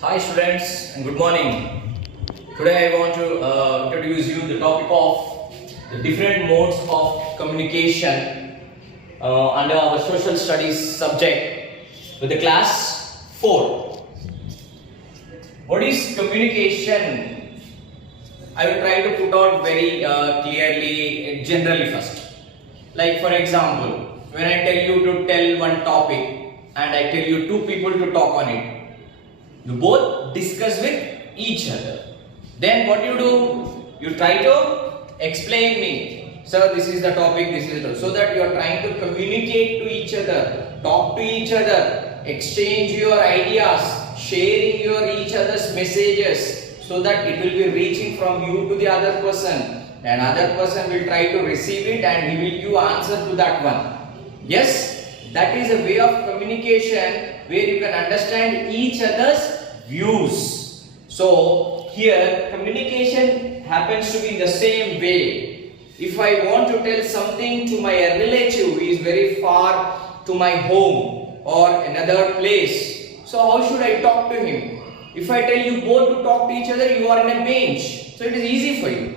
Hi students and good morning. Today I want to introduce you the topic of the different modes of communication under our social studies subject with the class 4. What is communication? I will try to put out very clearly, generally first. Like for example, when I tell you to tell one topic and I tell you two people to talk on it, you both discuss with each other. Then what you do? You try to explain me. Sir, this is the topic, this is the topic. So that you are trying to communicate to each other, talk to each other, exchange your ideas, sharing your each other's messages, so that it will be reaching from you to the other person. And other person will try to receive it and he will give answer to that one. Yes, that is a way of communication where you can understand each other's views. So here communication happens to be the same way. If I want to tell something to my relative who is very far to my home or another place, so how should I talk to him? If I tell you both to talk to each other, you are in a bench, so it is easy for you.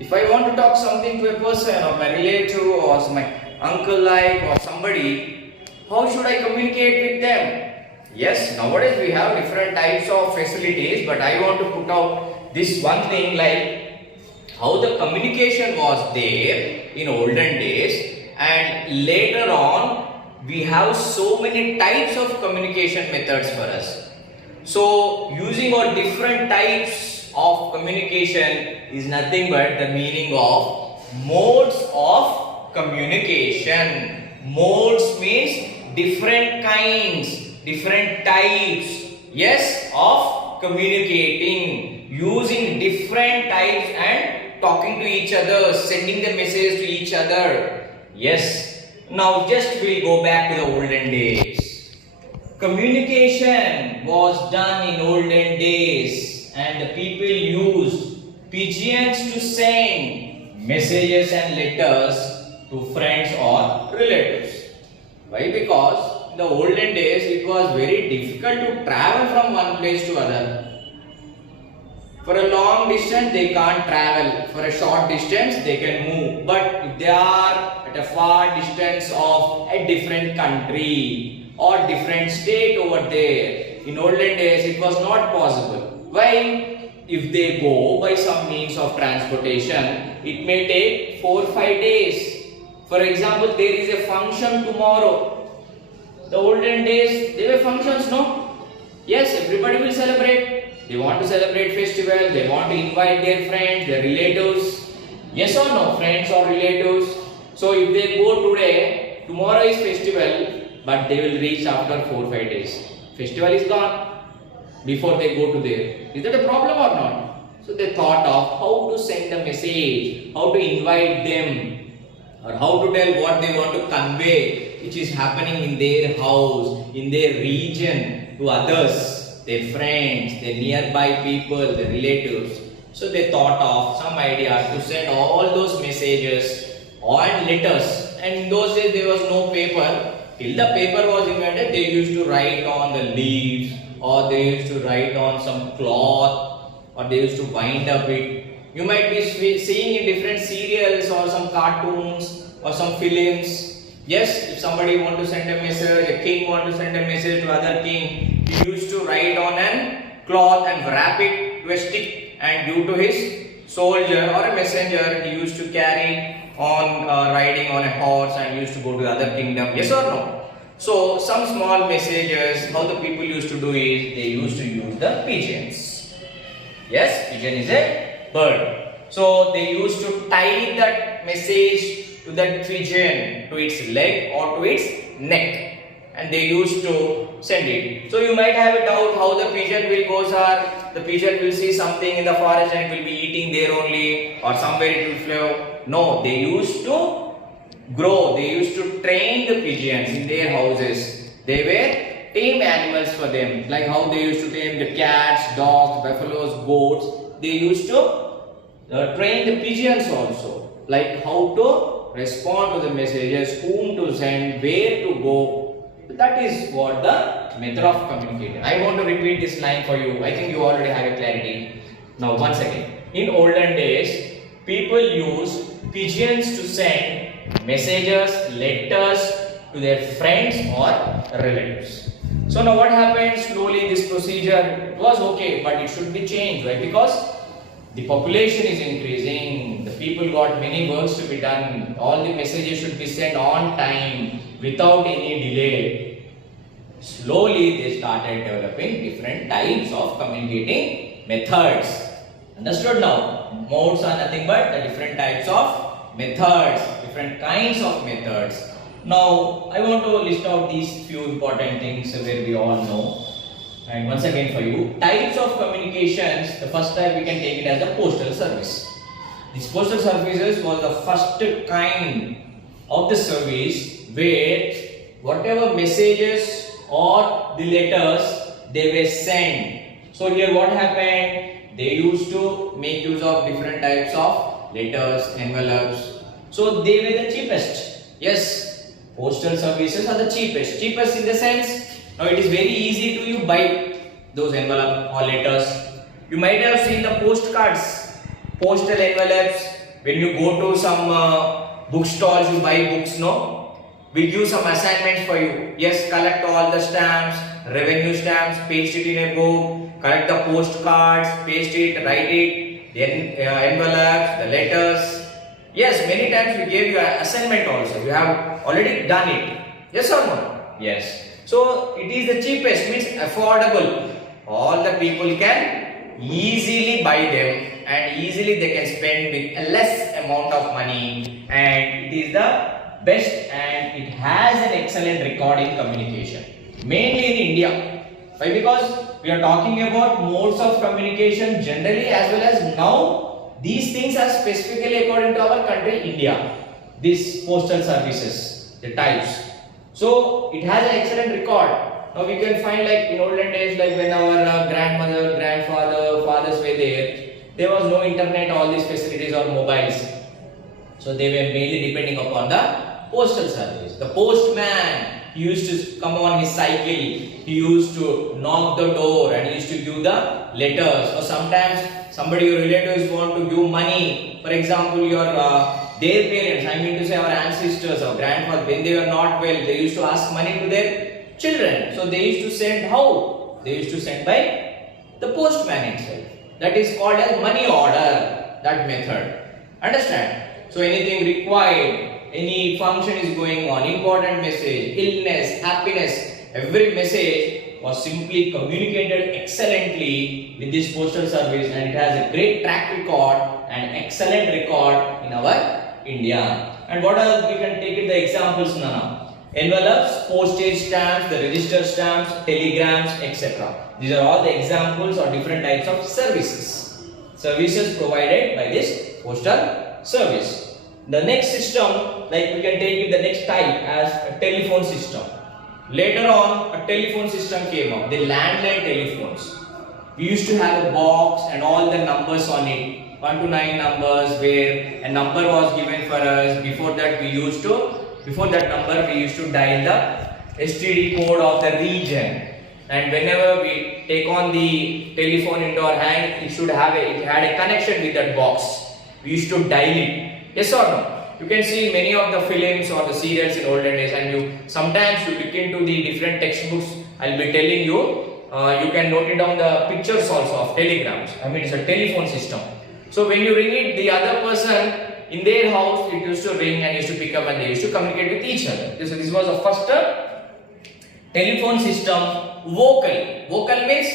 If I want to talk something to a person or my relative or my uncle like or somebody, how should I communicate with them? Yes, nowadays we have different types of facilities, but I want to put out this one thing, like how the communication was there in olden days, and later on we have so many types of communication methods for us. So using all different types of communication is nothing but the meaning of modes of communication. Modes means different kinds, different types, yes, of communicating, using different types and talking to each other, sending the message to each other. Yes, now just we'll go back to the olden days. Communication was done in olden days and the people used pigeons to send messages and letters to friends or relatives. Why? Because in the olden days it was very difficult to travel from one place to other. For a long distance they can't travel, for a short distance they can move. But if they are at a far distance of a different country or different state over there, in olden days it was not possible. Why? If they go by some means of transportation, it may take 4 or 5 days. For example, there is a function tomorrow. The olden days, there were functions, no? Yes, everybody will celebrate. They want to celebrate festival. They want to invite their friends, their relatives. Yes or no, friends or relatives? So if they go today, tomorrow is festival, but they will reach after 4 or 5 days. Festival is gone before they go to there. Is that a problem or not? So they thought of how to send a message, how to invite them, or how to tell what they want to convey, which is happening in their house, in their region, to others, their friends, their nearby people, their relatives. So they thought of some idea to send all those messages on letters. And in those days there was no paper. Till the paper was invented, they used to write on the leaves, or they used to write on some cloth, or they used to wind up it. You might be seeing in different serials or some cartoons or some films. Yes, if somebody want to send a message, a king want to send a message to other king, he used to write on a cloth and wrap it to a stick and give to his soldier or a messenger. He used to carry on riding on a horse and used to go to the other kingdom. Yes or no? So some small messages, how the people used to do is, they used to use the pigeons. Yes, pigeon is a bird. So they used to tie that message to that pigeon, to its leg or to its neck, and they used to send it. So you might have a doubt how the pigeon will go, sir. The pigeon will see something in the forest and it will be eating there only, or somewhere it will fly. No, they used to grow, they used to train the pigeons in their houses. They were tame animals for them, like how they used to tame the cats, dogs, buffaloes, goats. They used to train the pigeons also, like how to respond to the messages, whom to send, where to go. That is what the method of communicating. I want to repeat this line for you. I think you already have a clarity. Now once again, in olden days, people used pigeons to send messages, letters to their friends or relatives. So now what happened? Slowly this procedure was okay, but it should be changed, right? Because the population is increasing, the people got many works to be done, all the messages should be sent on time without any delay. Slowly they started developing different types of communicating methods. Understood now? Modes are nothing but the different types of methods, different kinds of methods. Now I want to list out these few important things where we all know. And once again for you, types of communications, the first type we can take it as the postal service. This postal services was the first kind of the service where whatever messages or the letters they were sent. So here what happened? They used to make use of different types of letters, envelopes. So they were the cheapest. Yes, postal services are the cheapest. Cheapest in the sense, now it is very easy to you buy those envelopes or letters. You might have seen the postcards, postal envelopes. When you go to some bookstores, you buy books, no? We give some assignments for you. Yes, collect all the stamps, revenue stamps, paste it in a book, collect the postcards, paste it, write it, then envelopes, the letters. Yes, many times we gave you an assignment also. You have already done it. Yes or no? Yes. So it is the cheapest, means affordable. All the people can easily buy them and easily they can spend with a less amount of money, and it is the best and it has an excellent record in communication, mainly in India. Why? Because we are talking about modes of communication generally as well as now these things are specifically according to our country India. These postal services, the types. So it has an excellent record. Now we can find like in olden days, like when our grandmother, grandfather, fathers were there was no internet, all these facilities or mobiles. So they were mainly depending upon the postal service. The postman, he used to come on his cycle, he used to knock the door and he used to give the letters. Or sometimes somebody, your relatives want to give money. For example, your their parents, I mean to say our ancestors or grandfathers, when they were not well, they used to ask money to their children. So they used to send how? They used to send by the postman itself. That is called as money order, that method. Understand? So anything required, any function is going on, important message, illness, happiness, every message was simply communicated excellently with this postal service, and it has a great track record and excellent record in our India. And what else we can take it the examples now? Envelopes, postage stamps, the register stamps, telegrams, etc. These are all the examples or different types of services. Services provided by this postal service. The next system, like we can take it the next type as a telephone system. Later on, a telephone system came up, the landline telephones. We used to have a box and all the numbers on it. 1 to 9 numbers where a number was given for us. Before that number we used to dial the STD code of the region, and whenever we take on the telephone into our hand, it had a connection with that box. We used to dial it. Yes or no? You can see many of the films or the serials in olden days, and sometimes you look into the different textbooks. I'll be telling you, you can note it down the pictures also of telegrams. I mean, it's a telephone system. So when you ring it, the other person in their house, it used to ring and used to pick up and they used to communicate with each other. This was the first telephone system. Vocal means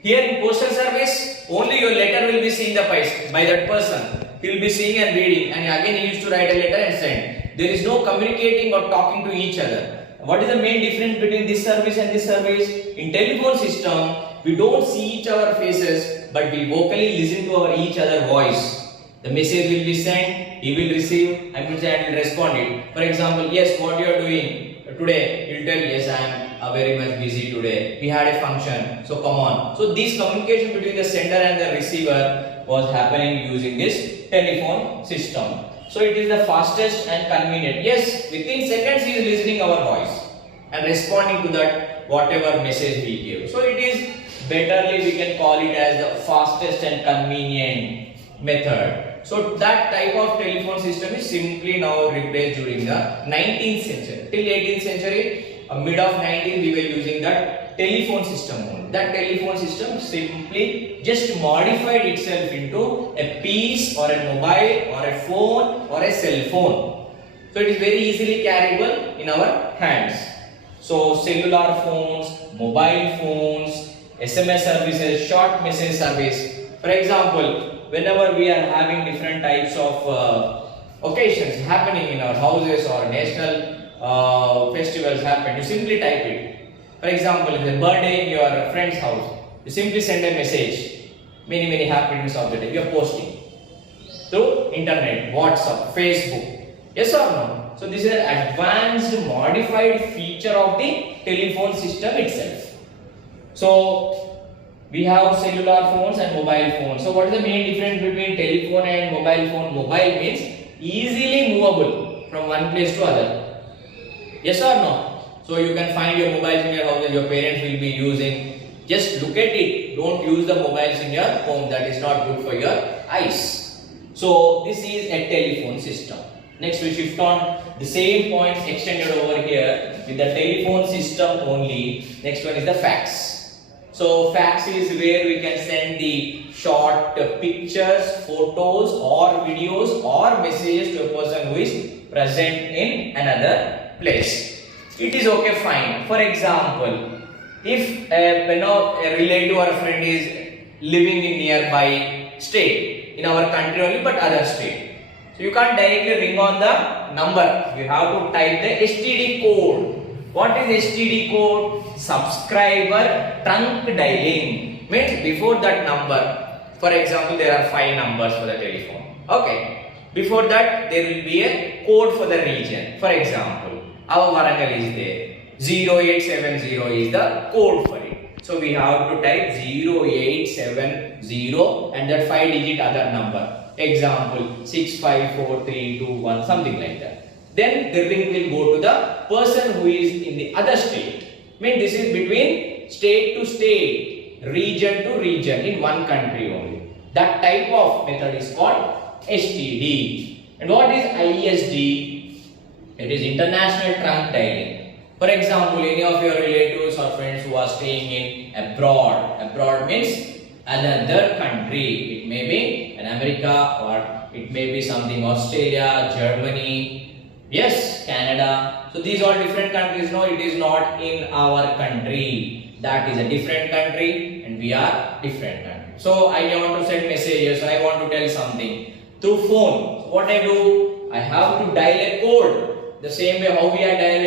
here in postal service, only your letter will be seen by that person. He will be seeing and reading, and again he used to write a letter and send. There is no communicating or talking to each other. What is the main difference between this service and this service? In telephone system, we don't see each other faces, but we vocally listen to each other voice. The message will be sent, he will receive, and will respond it. For example, yes, what you are doing today? He will tell, yes, I am very much busy today. We had a function, so come on. So this communication between the sender and the receiver was happening using this telephone system. So it is the fastest and convenient. Yes, within seconds he is listening our voice. and responding to that whatever message we give. So it is betterly we can call it as the fastest and convenient method. So that type of telephone system is simply now replaced during the 19th century. Till 18th century, mid of 19th, we were using that telephone system only. That telephone system simply just modified itself into a piece or a mobile or a phone or a cell phone. So it is very easily carryable in our hands. So cellular phones, mobile phones, SMS services, short message service. For example, whenever we are having different types of occasions happening in our houses or national festivals happen, you simply type it. For example, if the birthday in your friend's house, you simply send a message. Many happy returns of the day. You are posting through internet, WhatsApp, Facebook. Yes or no? So this is an advanced modified feature of the telephone system itself. So we have cellular phones and mobile phones. So what is the main difference between telephone and mobile phone? Mobile means easily movable from one place to other. Yes or no? So you can find your mobiles in your house and your parents will be using. Just look at it. Don't use the mobiles in your home. That is not good for your eyes. So this is a telephone system. Next we shift on the same points extended over here with the telephone system only. Next one is the fax. So fax is where we can send the short pictures, photos or videos or messages to a person who is present in another place. It is okay, fine. For example, if a relative or a friend is living in nearby state, in our country only but other state. So you can't directly ring on the number. You have to type the STD code. What is STD code? Subscriber trunk dialing. Means before that number, for example, there are 5 numbers for the telephone. Okay. Before that, there will be a code for the region. For example, our Warangal is there. 0870 is the code for it. So we have to type 0870 and that 5-digit other number. Example 654321, something like that. Then the ring will go to the person who is in the other state. I mean this is between state to state, region to region in one country only. That type of method is called STD. And what is ISD? It is international trunk dialing. For example, any of your relatives or friends who are staying in abroad. Abroad means another country. It may be in America or it may be something Australia, Germany, yes, Canada. So these are different countries. No, it is not in our country. That is a different country and we are different country. So I want to send messages. I want to tell something through phone. So what I do? I have to dial a code. The same way how we are dial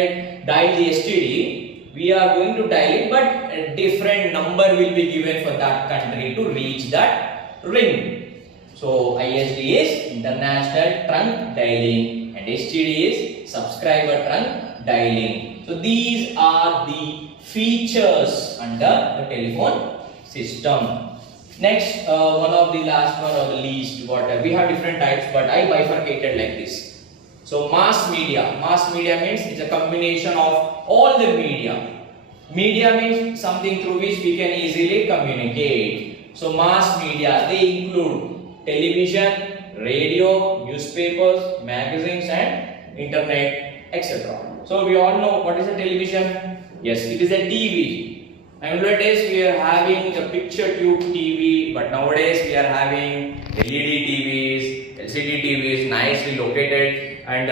the STD, we are going to dial it, but a different number will be given for that country to reach that ring. So ISD is international trunk dialing and STD is subscriber trunk dialing. So these are the features under the telephone system. Next, one of the last one or the least, we have different types, but I bifurcated like this. So mass media. Mass media means it's a combination of all the media. Media means something through which we can easily communicate. So mass media, they include television, radio, newspapers, magazines and internet, etc. So we all know what is a television. Yes, it is a TV. And nowadays we are having the picture tube TV, but nowadays we are having LED TVs, LCD TVs nicely located and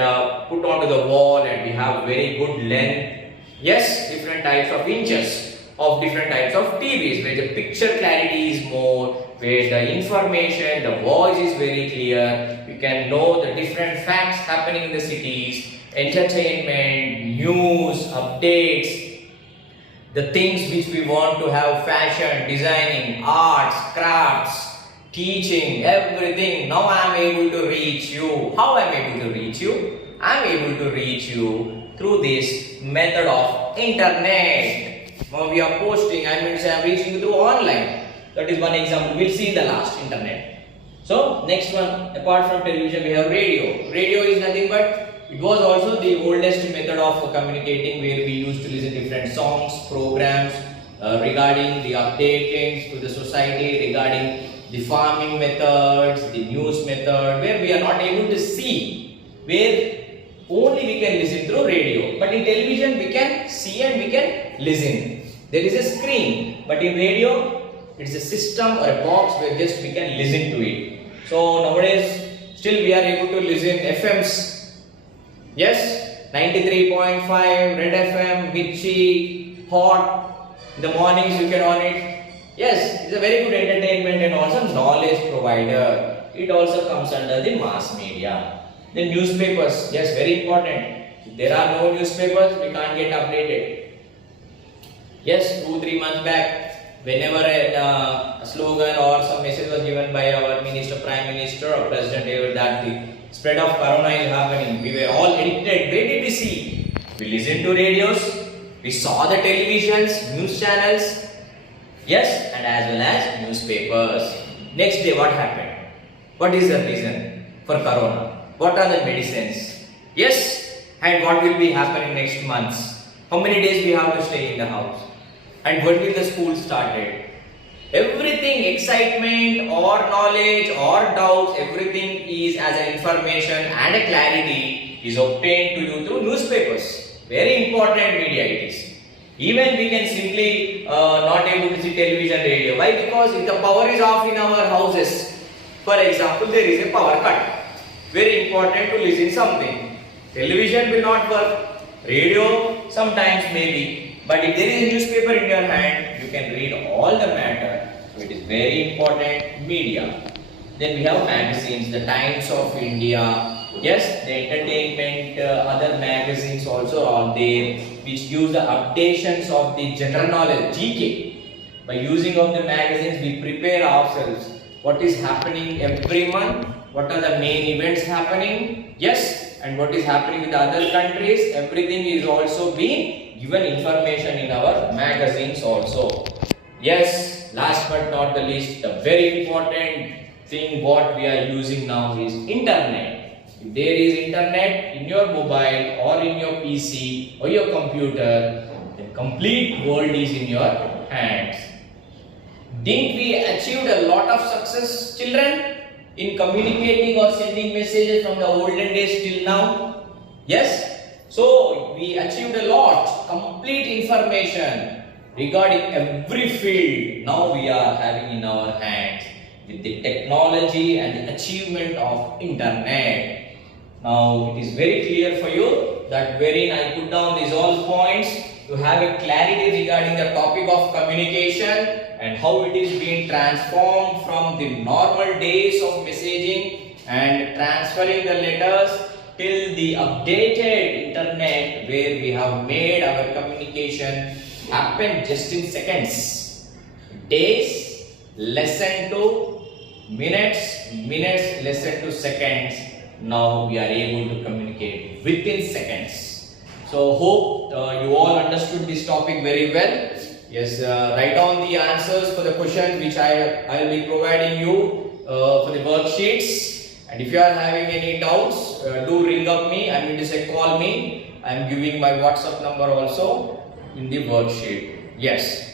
put onto the wall, and we have very good length. Yes, different types of inches of different types of TVs where the picture clarity is more, where the information, the voice is very clear. You can know the different facts happening in the cities, entertainment, news, updates, the things which we want to have, fashion, designing, arts, crafts, teaching, everything. Now I am able to reach you. How I am able to reach you? I am able to reach you through this method of internet. Now we are posting, I am reaching you through online. That is one example. We'll see in the last, internet. So next one, apart from television, we have radio. Radio is nothing but It was also the oldest method of communicating, where we used to listen to different songs, programs regarding the updates to the society, regarding the farming methods, the news method, where we are not able to see, where only we can listen through radio. But in television we can see and we can listen. There is a screen, but in radio it's a system or a box where just we can listen to it. So nowadays still we are able to listen FMs. Yes, 93.5 Red FM, Mirchi, Hot. In the mornings you can on it. Yes, it's a very good entertainment and also knowledge provider. It also comes under the mass media. Then newspapers, yes, very important. If there are no newspapers, we can't get updated. Yes, 2-3 months back, whenever a slogan or some message was given by our minister, prime minister or president, that the spread of corona is happening, we were all addicted. Where did we see? We listened to radios, we saw the televisions, news channels, yes, and as well as newspapers. Next day, what happened? What is the reason for corona? What are the medicines? Yes, and what will be happening next months? How many days we have to stay in the house? And when will the school started? Everything, excitement or knowledge or doubts, everything is as an information and a clarity is obtained to you through newspapers. Very important media it is. Even we can simply not able to see television, radio. Why? Because if the power is off in our houses, for example, there is a power cut. Very important to listen something. Television will not work. Radio sometimes maybe. But if there is a newspaper in your hand, you can read all the matter. So it is very important media. Then we have magazines, the Times of India. Yes, the entertainment, other magazines also are there, which gives the updations of the general knowledge, GK. By using of the magazines, we prepare ourselves. What is happening every month? What are the main events happening? Yes, and what is happening with other countries? Everything is also being given information in our magazines also. Yes, last but not the least, the very important thing what we are using now is internet. If there is internet in your mobile or in your PC or your computer, the complete world is in your hands. Didn't we achieve a lot of success, children, in communicating or sending messages from the olden days till now? Yes? So, we achieved a lot, complete information regarding every field now we are having in our hands with the technology and the achievement of internet. Now, it is very clear for you that wherein I put down these all points to have a clarity regarding the topic of communication and how it is being transformed from the normal days of messaging and transferring the letters till the updated internet, where we have made our communication happen just in seconds. Days, lesson to minutes, minutes, lesson to seconds. Now we are able to communicate within seconds. So hope you all understood this topic very well. Yes, write down the answers for the questions which I will be providing you for the worksheets. And if you are having any doubts, do ring up me. I mean to say call me. I am giving my WhatsApp number also in the worksheet. Yes.